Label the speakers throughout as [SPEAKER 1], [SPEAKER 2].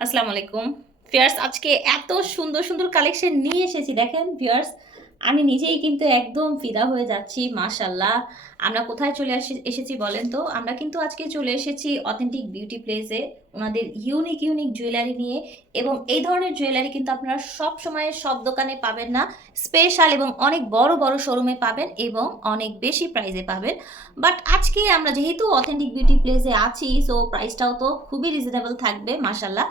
[SPEAKER 1] আসসালামু আলাইকুম। ফিয়ার্স আজকে এত সুন্দর সুন্দর কালেকশন নিয়ে এসেছি, দেখেন ফিয়ার্স আমি নিজেই কিন্তু একদম ফিদা হয়ে যাচ্ছি মাশাল্লাহ আমরা কোথায় চলে এসেছি বলেন তো? আমরা কিন্তু আজকে চলে এসেছি অথেন্টিক বিউটি প্লেসে ওনাদের ইউনিক ইউনিক জুয়েলারি নিয়ে এবং এই ধরনের জুয়েলারি কিন্তু আপনারা সব সময় সব দোকানে পাবেন না। স্পেশাল এবং অনেক বড় বড় শোরুমে পাবেন এবং অনেক বেশি প্রাইসে পাবেন। বাট আজকে আমরা যেহেতু অথেন্টিক বিউটি প্লেসে আছি সো প্রাইসটাও তো খুবই রিজনেবল থাকবে মাশাল্লাহ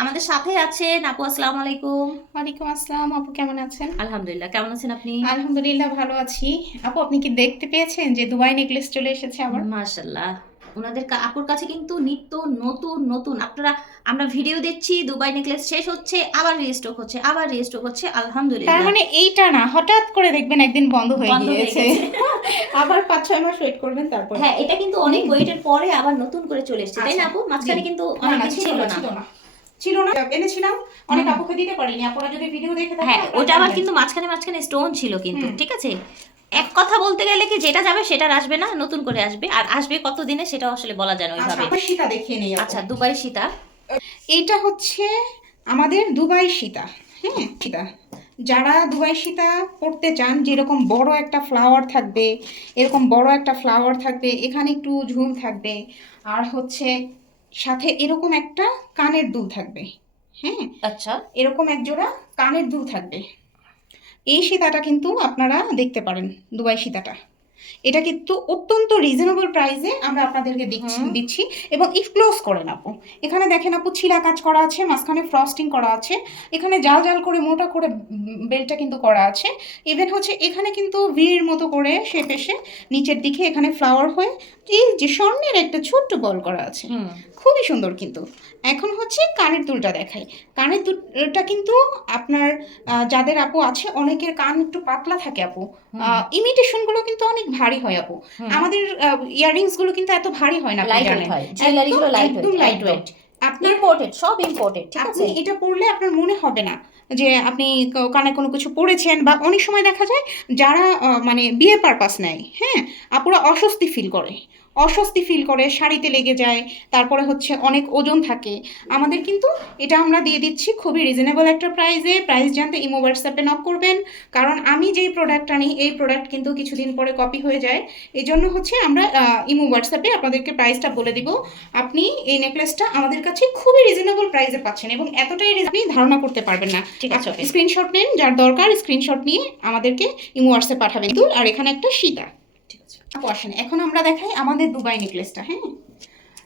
[SPEAKER 1] আমাদের সাথে আছেন আপু আসসালামু আলাইকুম।
[SPEAKER 2] ওয়ালাইকুম আসসালাম আপু কেমন আছেন?
[SPEAKER 1] আলহামদুলিল্লাহ কেমন আছেন আপনি?
[SPEAKER 2] আলহামদুলিল্লাহ ভালো আছি। আপু আপনি কি দেখতে পেয়েছেন যে দুবাই নেকলেস চলে এসেছে আবার?
[SPEAKER 1] মাশাল্লাহ ওনাদের আপুর কাছে কিন্তু নিত্য নতুন নতুন আপনারা আমরা ভিডিও দিচ্ছি দুবাই নেকলেস শেষ হচ্ছে আবার রিস্টক হচ্ছে আবার রিস্টক হচ্ছে
[SPEAKER 2] তার
[SPEAKER 1] আলহামদুলিল্লাহ
[SPEAKER 2] মানে এইটা না হঠাৎ করে দেখবেন একদিন বন্ধ হয়ে গিয়েছে। আবার পাঁচ ছয় মাস ওয়েট করবেন তারপর।
[SPEAKER 1] হ্যাঁ এটা কিন্তু অনেক ওয়েটের পরে আবার নতুন করে চলে এসেছে তাই না
[SPEAKER 2] আচ্ছা,
[SPEAKER 1] আপু? মাঝখানে কিন্তু অনেক কিছু
[SPEAKER 2] ছিল
[SPEAKER 1] ছিল
[SPEAKER 2] না
[SPEAKER 1] না।
[SPEAKER 2] ছিল না। এনেছিলাম অনেক আপুকে দিতে পারিনি আপনারা যদি ভিডিও দেখে থাকেন
[SPEAKER 1] হ্যাঁ ওটা আবার কিন্তু মাঝখানে মাঝখানে স্টোন ছিল কিন্তু ঠিক আছে? এক কথা বলতে গেলে কি যেটা যাবে সেটা আসবে না নতুন করে আসবে। আর আসবে কত দিনে সেটা আসলে বলা যায় না
[SPEAKER 2] আচ্ছা
[SPEAKER 1] ওইভাবে।
[SPEAKER 2] সীতা দেখিয়ে নেই।
[SPEAKER 1] আচ্ছা দুবাই সীতা।
[SPEAKER 2] এইটা হচ্ছে আমাদের দুবাই সীতা। হ্যাঁ সীতা। যারা দুবাই সীতা পড়তে চান যেরকম বড় একটা ফ্লাওয়ার থাকবে এরকম বড় একটা ফ্লাওয়ার থাকবে এখানে একটু ঝুল থাকবে আর হচ্ছে সাথে এরকম একটা কানের দুল থাকবে। হ্যাঁ
[SPEAKER 1] আচ্ছা।
[SPEAKER 2] এরকম এক জোড়া কানের দুল থাকবে। এই সীতাটা কিন্তু আপনারা দেখতে পারেন দুবাই সীতাটা। এটা কিন্তু অত্যন্ত রিজনেবল প্রাইসে আমরা আপনাদেরকে দিচ্ছি দিচ্ছি এবং ইফ ক্লোজ করেন আপু। এখানে দেখেন আপু ছিলা কাজ করা আছে মাঝখানে ফ্রস্টিং করা আছে এখানে জাল জাল করে মোটা করে বেলটা কিন্তু করা আছে। ইভেন হচ্ছে এখানে কিন্তু ভিড় মতো করে শেপ এসে নিচের দিকে এখানে ফ্লাওয়ার হয়ে এই যে স্বর্ণের একটা ছোট্ট বল করা আছে। খুবই সুন্দর কিন্তু। এখন হচ্ছে কানের দুলটা দেখাই। কানের দুলটা কিন্তু আপনার যাদের আপু আছে অনেকের কান একটু পাতলা থাকে আপু। ইমিটেশনগুলো কিন্তু অনেক ভারী হয় আপু। আমাদের ইয়ারিংসগুলো কিন্তু এত ভারী হয় না একদম-
[SPEAKER 1] লাইট ওয়েট
[SPEAKER 2] ওয়েট আপনার
[SPEAKER 1] ইম্পোর্টেড সব ইম্পোর্টেড ঠিক আছে?
[SPEAKER 2] এটা পড়লে আপনার মনে হবে না যে আপনি কানে কোনো কিছু পড়েছেন বা অনেক সময় দেখা যায় যারা মানে বিয়ে পারপাস নেয় হ্যাঁ আপুরা অস্বস্তি ফিল করে। অস্বস্তি ফিল করে শাড়িতে লেগে যায় তারপরে হচ্ছে অনেক ওজন থাকে। আমাদের কিন্তু এটা আমরা দিয়ে দিচ্ছি খুবই রিজনেবল একটা প্রাইসে প্রাইস জানতে ইমো হোয়াটসঅ্যাপে নক করবেন। কারণ আমি যেই প্রোডাক্টটা নিই এই প্রোডাক্ট কিন্তু কিছুদিন পরে কপি হয়ে যায়। এই জন্য হচ্ছে আমরা ইমো হোয়াটসঅ্যাপে আপনাদেরকে প্রাইসটা বলে দিব। আপনি এই নেকলেসটা আমাদের কাছে খুবই রিজনেবল প্রাইসে পাচ্ছেন এবং এতটাই আপনি ধারণা করতে পারবেন না।
[SPEAKER 1] ঠিক আছে
[SPEAKER 2] স্ক্রিনশট নিন যার দরকার স্ক্রিনশট নিয়ে আমাদেরকে ইমো হোয়াটসঅ্যাপ পাঠাবেন। আর এখানে একটা সীতা। আসেন এখন আমরা দেখাই আমাদের দুবাই নেকলেসটা হ্যাঁ?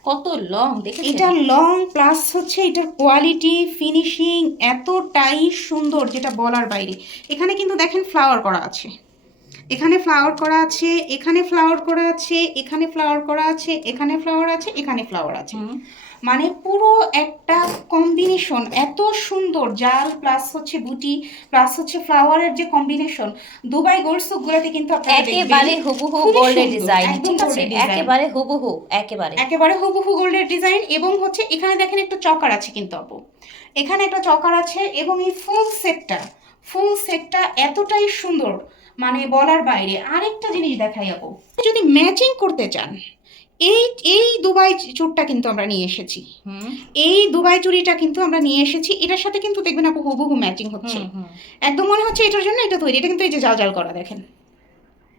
[SPEAKER 1] কত লং দেখে
[SPEAKER 2] এটা লং প্লাস হচ্ছে এটার কোয়ালিটি ফিনিশিং এতটাই সুন্দর যেটা বলার বাইরে। এখানে কিন্তু দেখেন ফ্লাওয়ার করা আছে। এখানে ফ্লাওয়ার করা আছে এখানে ফ্লাওয়ার করা আছে এখানে ফ্লাওয়ার করা আছে এখানে ফ্লাওয়ার আছে এখানে ফ্লাওয়ার আছে। মানে পুরো একটা কম্বিনেশন এত সুন্দর জাল প্লাস হচ্ছে বুটি প্লাস হচ্ছে ফ্লাওয়ারের যে কম্বিনেশন দুবাই গোল্ড গুলোতে কিন্তু
[SPEAKER 1] একেবারে হুবহু গোল্ডের ডিজাইন ঠিক আছে? একেবারে হুবহু একেবারে।
[SPEAKER 2] একেবারে হুবহু গোল্ডের ডিজাইন এবং হচ্ছে এখানে দেখেন একটা চকার আছে কিন্তু আপু। এখানে একটা চকার আছে এবং এই ফুল সেটটা ফুল সেটটা এতটাই সুন্দর মানে বলার বাইরে। আরেকটা জিনিস দেখাই আপু। যদি ম্যাচিং করতে চান এই এই দুবাই চুটটা কিন্তু আমরা নিয়ে এসেছি। এই দুবাই চুড়িটা কিন্তু আমরা নিয়ে এসেছি। এটার সাথে কিন্তু দেখবেন আপু হুবহু ম্যাচিং হচ্ছে। একদম মনে হচ্ছে এটার জন্য এটা তৈরি। এটা কিন্তু এই যে জাল জাল করা দেখেন।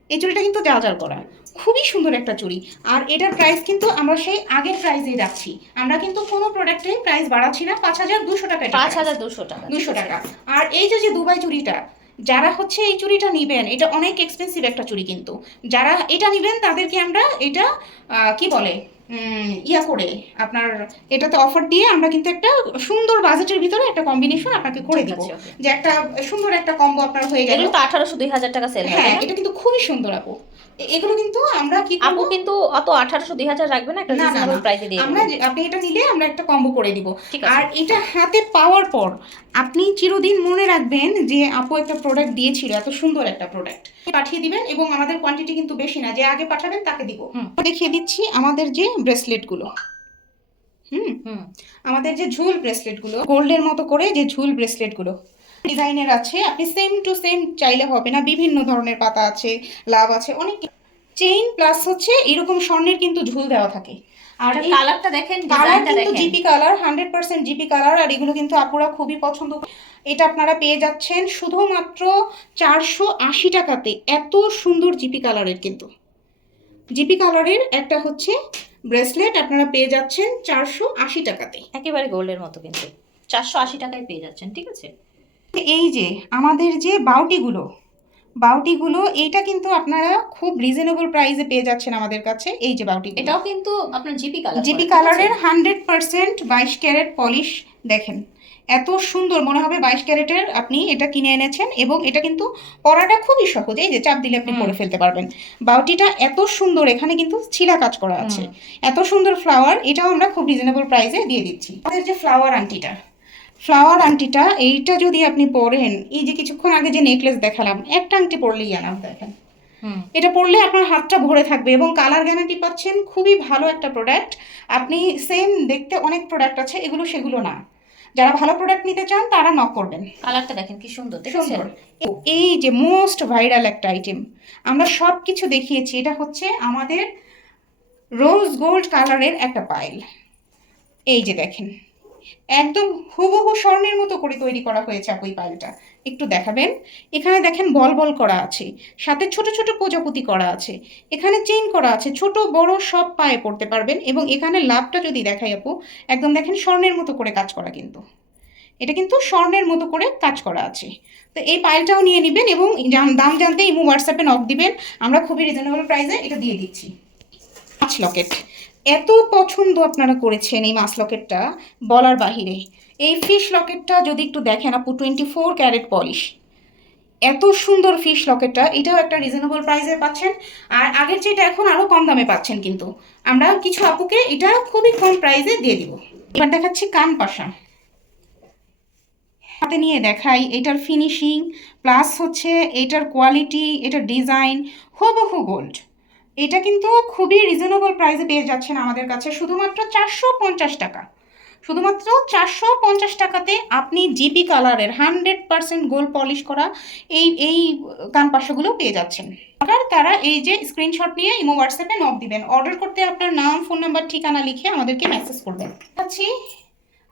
[SPEAKER 2] এই চুড়িটা কিন্তু জাল জাল করা। খুবই সুন্দর একটা চুড়ি আর এটার প্রাইস কিন্তু আমরা সেই আগের প্রাইসেই রাখছি। আমরা কিন্তু কোনো প্রোডাক্টের প্রাইস বাড়াচ্ছি না। পাঁচ হাজার দুশো টাকা
[SPEAKER 1] পাঁচ হাজার দুশো টাকা।
[SPEAKER 2] দুশো টাকা। আর এই যে যে দুবাই চুড়িটা যারা হচ্ছে এই চুরিটা নিবেন এটা অনেক এক্সপেন্সিভ একটা চুরি কিন্তু। যারা এটা নিবেন তাদেরকে আমরা এটা আহ, কি বলে উম, ইয়া করে আপনার এটাতে অফার দিয়ে আমরা কিন্তু একটা সুন্দর বাজেটের ভিতরে একটা কম্বিনেশন আপনাকে করে
[SPEAKER 1] দিচ্ছি
[SPEAKER 2] দিব। যে একটা সুন্দর একটা কম্বো আপনার হয়ে গেল।
[SPEAKER 1] তো আঠারোশো দুই হাজার টাকা সেল হ্যাঁ
[SPEAKER 2] এটা কিন্তু খুবই সুন্দর আপু। এগুলো কিন্তু আমরা কি
[SPEAKER 1] আপু কিন্তু অত আঠারোশো দুই হাজার রাখবে না একটা রিজনেবল প্রাইসে দিয়ে
[SPEAKER 2] আমরা আপনি এটা নিলে আমরা একটা কম্বো করে দিব। আর এটা হাতে পাওয়ার পর আপনি চিরদিন মনে রাখবেন যে আপু একটা প্রোডাক্ট দিয়েছিল এত সুন্দর একটা প্রোডাক্ট পাঠিয়ে দিবেন এবং আমাদের কোয়ান্টিটি কিন্তু বেশি না যে আগে পাঠাবেন তাকে দিব। দেখিয়ে দিচ্ছি আমাদের যে ব্রেসলেটগুলো হুম?
[SPEAKER 1] হুম।
[SPEAKER 2] আমাদের যে ঝুল ব্রেসলেটগুলো গোল্ডের মতো করে যে ঝুল ব্রেসলেটগুলো ডিজাইনের আছে। আপনি সেম টু সেম চাইলে হবে না। বিভিন্ন ধরনের পাতা আছে লাভ আছে অনেক চেইন প্লাস হচ্ছে এরকম স্বর্ণের কিন্তু ঝুল দেওয়া থাকে। আর
[SPEAKER 1] কালারটা দেখেন
[SPEAKER 2] কালার কিন্তু GP colour hundred percent GP colour আর এগুলো কিন্তু আপুরা খুবই পছন্দ এটা আপনারা পেয়ে যাচ্ছেন শুধুমাত্র চারশো আশি টাকাতে। এত সুন্দর জিপি কালারের কিন্তু। জিপি কালারের একটা হচ্ছে ব্রেসলেট আপনারা পেয়ে যাচ্ছেন চারশো আশি টাকাতে।
[SPEAKER 1] একেবারে গোল্ডের মতো কিন্তু। চারশো আশি টাকায় পেয়ে যাচ্ছেন ঠিক আছে?
[SPEAKER 2] এই যে আমাদের যে বাউটিগুলো বাউটিগুলো এইটা কিন্তু আপনারা খুব রিজনেবল প্রাইসে পেয়ে যাচ্ছেন আমাদের কাছে এই যে বাউটি
[SPEAKER 1] এটাও কিন্তু আপনার জিপি কালার
[SPEAKER 2] জিপি কালারের হান্ড্রেড পার্সেন্ট বাইশ ক্যারেট পলিশ দেখেন। এত সুন্দর মনে হবে বাইশ ক্যারেটের আপনি এটা কিনে এনেছেন এবং এটা কিন্তু পরাটা খুবই সহজ এই যে চাপ দিলে আপনি পরে ফেলতে পারবেন। বাউটিটা এত সুন্দর এখানে কিন্তু ছিলা কাজ করা আছে। এত সুন্দর ফ্লাওয়ার এটাও আমরা খুব রিজনেবল প্রাইসে দিয়ে দিচ্ছি। আমাদের যে ফ্লাওয়ার আন্টিটা ফ্লাওয়ার আংটিটা এইটা যদি আপনি পরেন এই যে কিছুক্ষণ আগে যে নেকলেস দেখালাম একটা আংটি পরলেই আনাম দেখেন। এটা পরলে আপনার হাতটা ভরে থাকবে এবং কালার গ্যারান্টি পাচ্ছেন খুবই ভালো একটা প্রোডাক্ট আপনি সেম দেখতে অনেক প্রোডাক্ট আছে এগুলো সেগুলো না। যারা ভালো প্রোডাক্ট নিতে চান তারা নক করবেন।
[SPEAKER 1] কালারটা দেখেন কি সুন্দর
[SPEAKER 2] সুন্দর। এই যে মোস্ট ভাইরাল একটা আইটেম আমরা সব কিছু দেখিয়েছি এটা হচ্ছে আমাদের রোজ গোল্ড কালারের একটা পাইল এই যে দেখেন। একদম হুবহু স্বর্ণের মতো করে তৈরি করা হয়েছে আপু এই পাইলটা একটু দেখাবেন? এখানে দেখেন বল বল করা আছে, সাথে ছোট ছোট প্রজাপতি করা আছে, এখানে চেইন করা আছে, ছোট বড় সব পায়ে পড়তে পারবেন এবং এখানে লাভটা যদি দেখাই আপু, একদম দেখেন স্বর্ণের মতো করে কাজ করা কিন্তু। এটা কিন্তু স্বর্ণের মতো করে কাজ করা আছে। তো এই পাইলটাও নিয়ে নেবেন এবং দাম জানতে ইমো হোয়াটসঅ্যাপে নক দিবেন। আমরা খুবই রিজনেবল প্রাইসে এটা দিয়ে দিচ্ছি। পাঁচ লকেট। এত পছন্দ আপনারা করেছেন এই মাছ লকেটটা, বলার বাহিরে। এই ফিশ লকেটটা যদি একটু দেখেন আপু টোয়েন্টি ফোর ক্যারেট পলিশ এত সুন্দর ফিশ লকেটটা, এটাও একটা রিজনেবল প্রাইসে পাচ্ছেন। আর আগের চেয়ে এখন আরও কম দামে পাচ্ছেন কিন্তু। আমরা কিছু আপুকে এটা খুবই কম প্রাইসে দিয়ে দিব। এবার দেখাচ্ছি কান পাশা হাতে নিয়ে দেখাই, এটার ফিনিশিং প্লাস হচ্ছে এটার কোয়ালিটি এটার ডিজাইন হুবহু গোল্ড এটা কিন্তু খুবই রিজনেবল প্রাইসে পেয়ে যাচ্ছেন আমাদের কাছে। শুধুমাত্র চারশো পঞ্চাশ টাকা। শুধুমাত্র চারশো পঞ্চাশ টাকাতে আপনি জিপি কালারের হান্ড্রেড পার্সেন্ট গোল্ড পলিশ করা এই এই কানপাশাগুলো পেয়ে যাচ্ছেন। আর তারা এই যে স্ক্রিনশট নিয়ে ইমো হোয়াটসঅ্যাপে নক দিবেন। অর্ডার করতে আপনার নাম ফোন নাম্বার ঠিকানা লিখে আমাদেরকে মেসেজ করবেন। আছি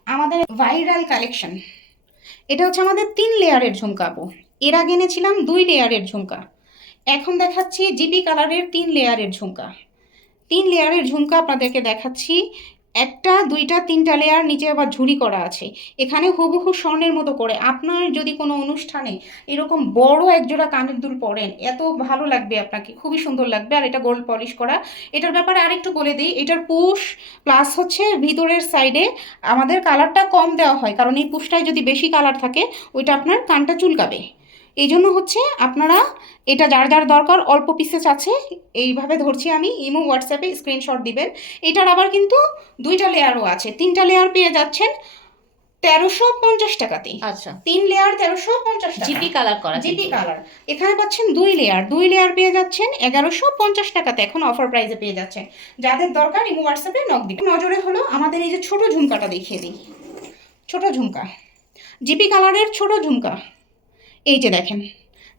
[SPEAKER 2] আমাদের ভাইরাল কালেকশন এটা হচ্ছে আমাদের তিন লেয়ারের ঝুমকা আপু। এর আগে এনেছিলাম দুই লেয়ারের ঝুমকা। এখন দেখাচ্ছি জিপি কালারের তিন লেয়ারের ঝুমকা। তিন লেয়ারের ঝুমকা আপনাদেরকে দেখাচ্ছি। একটা, দুইটা, তিনটা লেয়ার নিচে আবার ঝুড়ি করা আছে। এখানে হুবহু স্বর্ণের মতো করে। আপনার যদি কোনো অনুষ্ঠানে এরকম বড় একজোড়া কানের দুল পরেন, এত ভালো লাগবে আপনাকে, খুবই সুন্দর লাগবে। আর এটা গোল্ড পলিশ করা। এটার ব্যাপারে আরেকটু বলে দিই, এটার পুশ প্লাস হচ্ছে ভিতরের সাইডে আমাদের কালারটা কম দেওয়া হয়। কারণ এই পুশটায় যদি বেশি কালার থাকে, ওইটা আপনার কানটা চুলকাবে। এই জন্য হচ্ছে আপনারা এটা যার যার দরকার অল্প পিসেস আছে এইভাবে ধরছি আমি ইমো হোয়াটসঅ্যাপে স্ক্রিনশট দিবেন। এটার আবার কিন্তু দুইটা লেয়ারও আছে তিনটা লেয়ার পেয়ে যাচ্ছেন তেরোশো পঞ্চাশ টাকাতে
[SPEAKER 1] আচ্ছা।
[SPEAKER 2] তিন লেয়ার তেরোশো পঞ্চাশ
[SPEAKER 1] জিপি কালার করা
[SPEAKER 2] জিপি কালার এখানে পাচ্ছেন দুই লেয়ার। দুই লেয়ার পেয়ে যাচ্ছেন এগারোশো পঞ্চাশ টাকাতে এখন অফার প্রাইসে পেয়ে যাচ্ছেন। যাদের দরকার ইমো হোয়াটসঅ্যাপে নক দিবেন। নজরে হলো আমাদের এই যে ছোট ঝুমকাটা দেখিয়ে দিই। ছোট ঝুমকা। জিপি কালারের ছোট ঝুমকা। এই যে দেখেন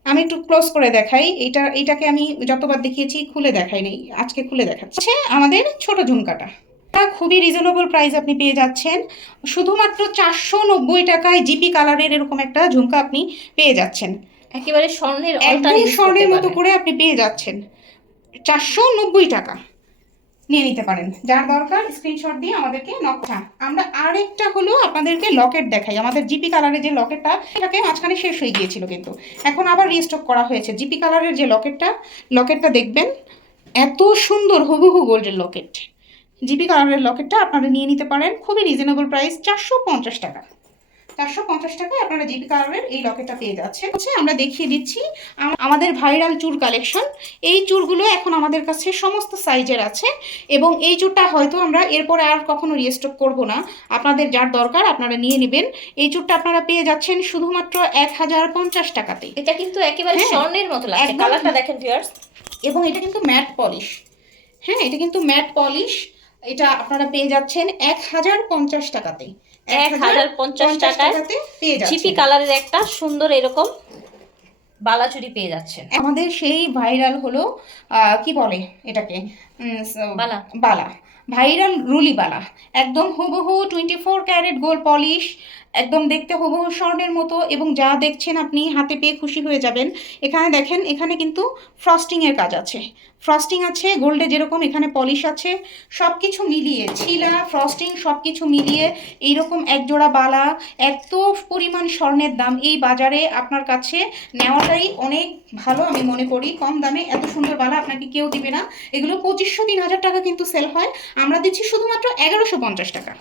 [SPEAKER 2] আমি একটু ক্লোজ করে দেখাই। এইটা এইটাকে আমি যতবার দেখিয়েছি খুলে দেখাই নেই। আজকে খুলে দেখাচ্ছে। আমাদের ছোট ঝুমকাটা। এটা খুবই রিজনেবল প্রাইস আপনি পেয়ে যাচ্ছেন। শুধুমাত্র চারশো নব্বই টাকায় জিপি কালারের এরকম একটা ঝুমকা আপনি পেয়ে যাচ্ছেন।
[SPEAKER 1] একেবারে স্বর্ণের
[SPEAKER 2] স্বর্ণের মতো করে আপনি পেয়ে যাচ্ছেন। চারশো নব্বই টাকা। নিয়ে নিতে পারেন। যার দরকার স্ক্রিনশট দিয়ে আমাদেরকে নকটা আমরা আরেকটা হলো আপনাদেরকে লকেট দেখাই। আমাদের জিপি কালারের যে লকেটটা এটাকে মাঝখানে শেষ হয়ে গিয়েছিল কিন্তু। এখন আবার রিস্টক করা হয়েছে। জিপি কালারের যে লকেটটা লকেটটা দেখবেন, এত সুন্দর হুবহু গোল্ডের লকেট জিপি কালারের লকেটটা আপনারা নিয়ে নিতে পারেন। খুবই রিজনেবল প্রাইস চারশো পঞ্চাশ টাকা। চারশো পঞ্চাশ টাকায় আপনারা জিপি কালারের এই লকেটটা পেয়ে যাচ্ছেন। হচ্ছে আমরা দেখিয়ে দিচ্ছি আমাদের ভাইরাল চুর কালেকশন এই চুরগুলো এখন আমাদের কাছে সমস্ত সাইজের আছে এবং এই চুরটা হয়তো আমরা এরপরে আর কখনো রিস্টক করব না। আপনাদের যার দরকার আপনারা নিয়ে নেবেন। এই চুরটা আপনারা পেয়ে যাচ্ছেন শুধুমাত্র এক হাজার পঞ্চাশ টাকাতে।
[SPEAKER 1] এটা কিন্তু একেবারে
[SPEAKER 2] হ্যাঁ,
[SPEAKER 1] স্বর্ণের মতো লাগছে। কালারটা দেখেন ভিউয়ার্স
[SPEAKER 2] এবং এটা কিন্তু ম্যাট পলিশ হ্যাঁ এটা কিন্তু ম্যাট পলিশ এটা আপনারা পেয়ে যাচ্ছেন এক হাজার পঞ্চাশ টাকাতে।
[SPEAKER 1] এক হাজার পঞ্চাশ টাকায়
[SPEAKER 2] যাচ্ছেন।
[SPEAKER 1] কালারের একটা সুন্দর এরকম বালাচুরি পেয়ে যাচ্ছেন।
[SPEAKER 2] আমাদের সেই ভাইরাল হলো আহ, কি বলে এটাকে?
[SPEAKER 1] বালা।
[SPEAKER 2] বালা। ভাইরাল রুলি বালা একদম হুবহু twenty four carat gold polish একদম দেখতে হুবহু স্বর্ণের মতো এবং যা দেখছেন আপনি হাতে পেয়ে খুশি হয়ে যাবেন। এখানে দেখেন, এখানে কিন্তু ফ্রস্টিংয়ের কাজ আছে। ফ্রস্টিং আছে গোল্ডে যেরকম এখানে পলিশ আছে সব কিছু মিলিয়ে, ছিলা ফ্রস্টিং সব কিছু মিলিয়ে এইরকম একজোড়া বালা, এত পরিমাণ স্বর্ণের দাম এই বাজারে আপনার কাছে নেওয়াটাই অনেক ভালো আমি মনে করি। কম দামে এত সুন্দর বালা আপনাকে কেউ দিবে না। এগুলো পঁচিশশো, তিন হাজার টাকা কিন্তু সেল হয়। আমরা দিচ্ছি শুধুমাত্র এগারোশো পঞ্চাশ টাকা।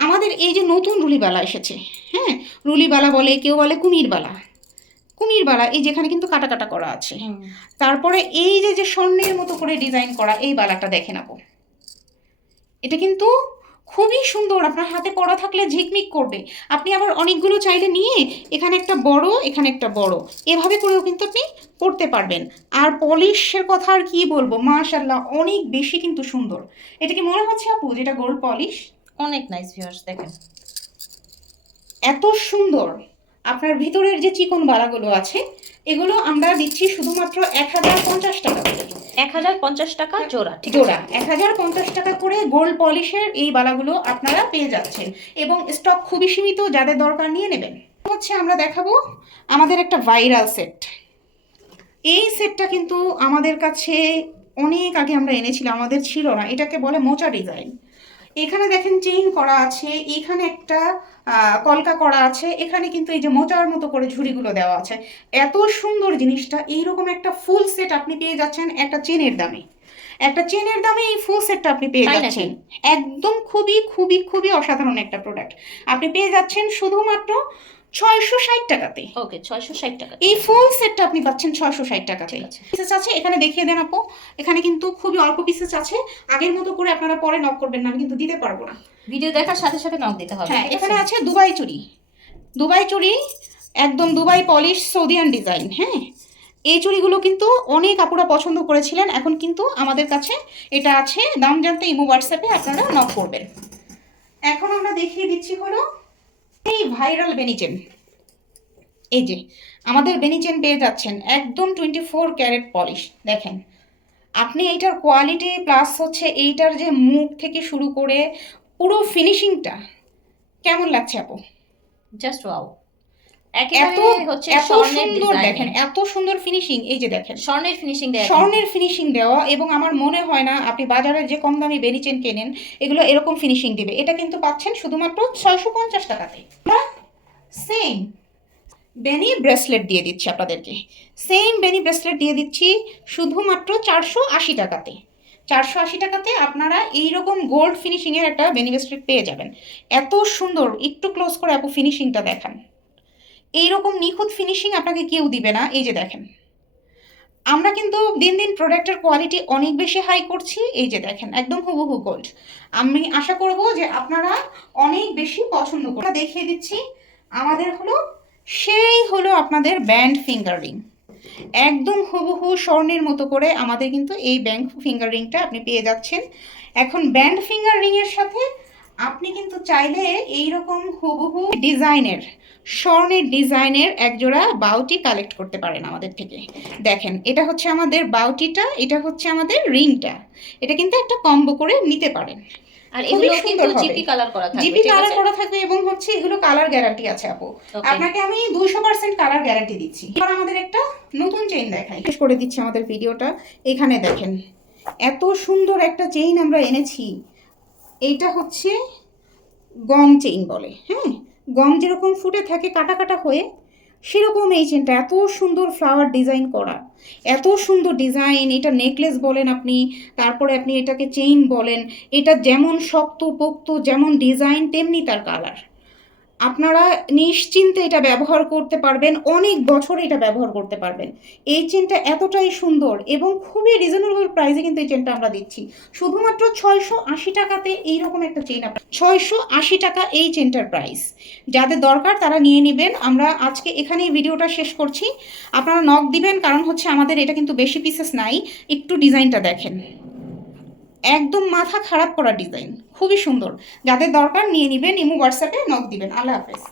[SPEAKER 2] আমাদের এই যে নতুন রুলিবালা এসেছে হ্যাঁ? রুলিবালা বলে কেউ বলে কুমিরবালা। কুমিরবালা এই যেখানে কিন্তু কাটা কাটা করা আছে। তারপরে এই যে যে স্বর্ণের মতো করে ডিজাইন করা এই বালাটা দেখে নেব। এটা কিন্তু খুবই সুন্দর আপনার হাতে পড়া থাকলে ঝিকমিক করবে। আপনি আবার অনেকগুলো চাইলে নিয়ে এখানে একটা বড় এখানে একটা বড়। এভাবে করেও কিন্তু আপনি পড়তে পারবেন। আর পলিশের কথা আর কি বলব? মাশাল্লাহ অনেক বেশি কিন্তু সুন্দর। এটা কি মনে হচ্ছে আপু যেটা গোল্ড পলিশ
[SPEAKER 1] অনেক নাইস ভিউয়ার্স দেখেন।
[SPEAKER 2] এত সুন্দর। আপনার ভিতরের যে চিকন বালাগুলো আছে এগুলো আমরা দিচ্ছি শুধুমাত্র এক হাজার পঞ্চাশ টাকা করে।
[SPEAKER 1] এক হাজার পঞ্চাশ টাকা জোড়া ঠিক
[SPEAKER 2] জোড়া। এক হাজার পঞ্চাশ টাকা করে গোল্ড পলিশের এই বালাগুলো আপনারা পেয়ে যাচ্ছেন। এবং স্টক খুবই সীমিত যাদের দরকার নিয়ে নেবেন। হচ্ছে আমরা দেখাবো আমাদের একটা ভাইরাল সেট এই সেটটা কিন্তু আমাদের কাছে অনেক আগে আমরা এনেছিলাম আমাদের ছিল না। এটাকে বলে মোচা ডিজাইন এখানে দেখেন চেইন করা আছে এখানে একটা কলকা করা আছে এখানে কিন্তু এই যে মোচার মতো করে ঝুড়িগুলো দেওয়া আছে। এত সুন্দর জিনিসটা এইরকম একটা ফুল সেট আপনি পেয়ে যাচ্ছেন একটা চেনের দামে। একটা চেনের দামে এই ফুল সেটটা আপনি পেয়ে যাচ্ছেন। একদম খুবই খুবই খুবই অসাধারণ একটা প্রোডাক্ট আপনি পেয়ে যাচ্ছেন শুধুমাত্র ছয়শো ষাট টাকাতে
[SPEAKER 1] ওকে ছয়শো ষাট টাকা।
[SPEAKER 2] এই ফুল সেটটা আপনি পাচ্ছেন ছয়শো ষাট টাকাতে পিসেস আছে। এখানে দেখিয়ে দেন আপু। এখানে কিন্তু খুবই অল্প পিসেস আছে। আগের মতো করে আপনারা পরে নক করবেন না আমি কিন্তু দিতে পারব না।
[SPEAKER 1] ভিডিও দেখার সাথে সাথে নক দিতে হবে।
[SPEAKER 2] হ্যাঁ এখানে
[SPEAKER 1] আছে?
[SPEAKER 2] আছে দুবাই চুড়ি। দুবাই চুড়ি একদম দুবাই পলিশ সৌদিয়ান ডিজাইন হ্যাঁ? এই চুড়িগুলো কিন্তু অনেক আপুরা পছন্দ করেছিলেন। এখন কিন্তু আমাদের কাছে এটা আছে। দাম জানতে ইমো হোয়াটসঅ্যাপে আপনারা নক করবেন। এখন আমরা দেখিয়ে দিচ্ছি হলো এই ভাইরাল বেনিচেন এই যে, আমাদের বেনিচেন পেয়ে যাচ্ছেন একদম টোয়েন্টি ফোর ক্যারেট পলিশ দেখেন। আপনি এইটার কোয়ালিটি প্লাস হচ্ছে এইটার যে মুখ থেকে শুরু করে পুরো ফিনিশিংটা কেমন লাগছে আপু?
[SPEAKER 1] জাস্ট ওয়াও
[SPEAKER 2] এত
[SPEAKER 1] একেবারে হচ্ছে
[SPEAKER 2] এত সুন্দর দেখেন এত সুন্দর ফিনিশিং এই যে দেখেন।
[SPEAKER 1] স্বর্ণের ফিনিশিং
[SPEAKER 2] স্বর্ণের ফিনিশিং দেওয়া এবং আমার মনে হয় না আপনি বাজারে যে কম দামি বেরিচেন কেনেন এগুলো এরকম ফিনিশিং দিবে। এটা কিন্তু পাচ্ছেন শুধুমাত্র ছয়শো পঞ্চাশ টাকাতে। সেম বেনি ব্রেসলেট দিয়ে দিচ্ছি আপনাদেরকে। সেম বেনি ব্রেসলেট দিয়ে দিচ্ছি শুধুমাত্র চারশো আশি টাকাতে। চারশো আশি টাকাতে আপনারা এইরকম গোল্ড ফিনিশিংয়ের একটা বেনি ব্রেসলেট পেয়ে যাবেন। এত সুন্দর একটু ক্লোজ করে আপু ফিনিশিংটা দেখান। এইরকম নিখুঁত ফিনিশিং আপনাকে কেউ দিবে না। এই যে দেখেন। আমরা কিন্তু দিন দিন প্রোডাক্টের কোয়ালিটি অনেক বেশি হাই করছি। এই যে দেখেন, একদম হুবহু গোল্ড আমি আশা করব যে আপনারা অনেক বেশি পছন্দ করে দেখিয়ে দিচ্ছি, আমাদের হলো, সেই হলো আপনাদের ব্যান্ড ফিঙ্গার রিং একদম হুবহু স্বর্ণের মতো করে আমাদের কিন্তু এই ব্যান্ড ফিঙ্গার রিংটা আপনি পেয়ে যাচ্ছেন। এখন ব্যান্ড ফিঙ্গার রিংয়ের সাথে আপনি কিন্তু চাইলে এই রকম হুবহু ডিজাইনের স্বর্ণের ডিজাইনের একজোড়া বাউটি কালেক্ট করতে পারেন আমাদের থেকে। দেখেন এটা হচ্ছে আমাদের বাউটিটা এটা হচ্ছে আমাদের রিংটা। এটা কিন্তু একটা কম্বো করে নিতে পারেন।
[SPEAKER 1] আর
[SPEAKER 2] খুবই
[SPEAKER 1] এগুলো কিন্তু জিপি কালার করা থাকবে
[SPEAKER 2] জিপি কালার করা থাকবে এবং হচ্ছে এগুলো কালার গ্যারান্টি আছে আপু। আপনাকে আমি দুশো পার্সেন্ট কালার গ্যারান্টি দিচ্ছি। এবার আমাদের একটা নতুন চেইন দেখাই। শেষ করে দিচ্ছি আমাদের ভিডিওটা। এখানে দেখেন এত সুন্দর একটা চেইন আমরা এনেছি। এইটা হচ্ছে গম চেইন বলে হ্যাঁ? গম যেরকম ফুটে থাকে কাটা কাটা হয়ে, সেরকম এই চেনটা এত সুন্দর ফ্লাওয়ার ডিজাইন করা, এত সুন্দর ডিজাইন এটা নেকলেস বলেন আপনি, তারপরে আপনি এটাকে চেইন বলেন, এটা যেমন শক্ত, পোক্ত, যেমন ডিজাইন তেমনি তার কালার আপনারা নিশ্চিন্তে এটা ব্যবহার করতে পারবেন, অনেক বছর এটা ব্যবহার করতে পারবেন। এই চেনটা এতটাই সুন্দর এবং খুবই রিজনেবল প্রাইসে কিন্তু এই চেনটা আমরা দিচ্ছি। শুধুমাত্র ছয়শো আশি টাকাতে এইরকম একটা চেন আপনার, ছয়শো আশি টাকা এই চেনটার প্রাইস যাদের দরকার তারা নিয়ে নেবেন। আমরা আজকে এখানেই ভিডিওটা শেষ করছি। আপনারা নক দিবেন, কারণ হচ্ছে আমাদের এটা কিন্তু বেশি পিসেস নাই। একটু ডিজাইনটা দেখেন। একদম মাথা খারাপ করা ডিজাইন খুবই সুন্দর। যাদের দরকার নিয়ে নিবেন ইমু হোয়াটসঅ্যাপে নক দিবেন। আল্লাহ হাফেজ।